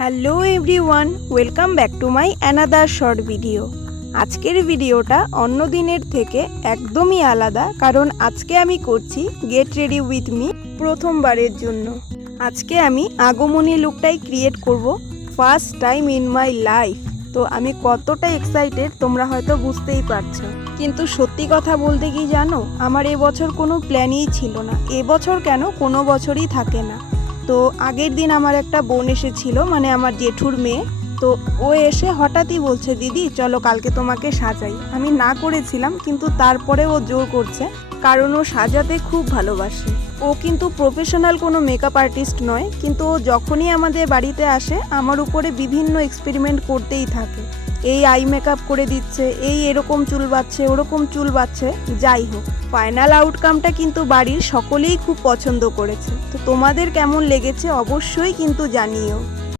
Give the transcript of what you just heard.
Hello everyone, welcome back to my another short video. আজকের ভিডিওটা অন্য দিনের থেকে একদমই আলাদা, কারণ আজকে আমি করছি গেট রেডি উইথ মি প্রথমবারের জন্য। আজকে আমি আগমনী লুকটাই ক্রিয়েট করব first time in my life. তো আমি কতটা এক্সাইটেড তোমরা হয়তো বুঝতেই পারছো। কিন্তু সত্যি কথা বলতে কি জানো, আমার এবছর কোনো প্ল্যানই ছিল না। এবছর কেন, কোনো বছরই থাকে না। তো আগের দিন আমার একটা বোন এসেছিল, মানে আমার জেঠুর মেয়ে। তো ও এসে হঠাৎই বলছে, দিদি চলো কালকে তোমাকে সাজাই। আমি না করেছিলাম, কিন্তু তারপরে ও জোর করছে, কারণ ও সাজাতে খুব ভালোবাসে। ও কিন্তু প্রফেশনাল কোনো মেকআপ আর্টিস্ট নয়, কিন্তু ও যখনই আমাদের বাড়িতে আসে আমার উপরে বিভিন্ন এক্সপেরিমেন্ট করতেই থাকে। এই আই মেকআপ করে দিচ্ছে, এই এরকম চুল বাঁধছে, ওরকম চুল বাঁধছে। যাই হোক, ফাইনাল আউটকামটা কিন্তু বাড়ির সকলেই খুব পছন্দ করেছে। তো তোমাদের কেমন লেগেছে অবশ্যই কিন্তু জানিও।